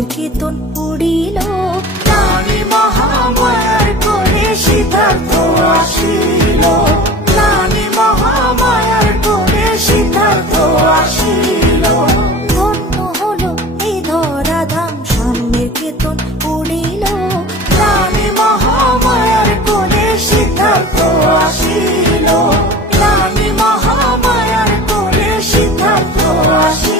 প্রাণের কেতন উড়িল, প্রাণী মহামায়ার কোলে সিদ্ধার্থ আসিল, প্রাণী মহামায়ার কোলে সিদ্ধার্থ আসিল। ধন্য হলো এই ধরাধাম, সাম্যের কেতন উড়িল, প্রাণী মহামায়ার কোলে সিদ্ধার্থ আসিল, প্রাণী মহামায়ার কোলে সিদ্ধার্থ আসিল।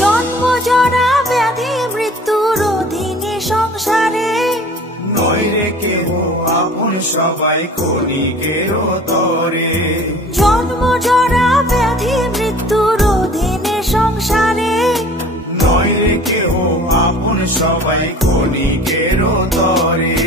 জন্মজরা ব্যাধি মৃত্যুর অধীনে সংসারে, নয় রে কেহ আপন সবাই কণিকের তরে। জন্মজরা ব্যাধি মৃত্যুর অধীনে সংসারে, নয় রে কেহ আপন সবাই কণিকের তরে।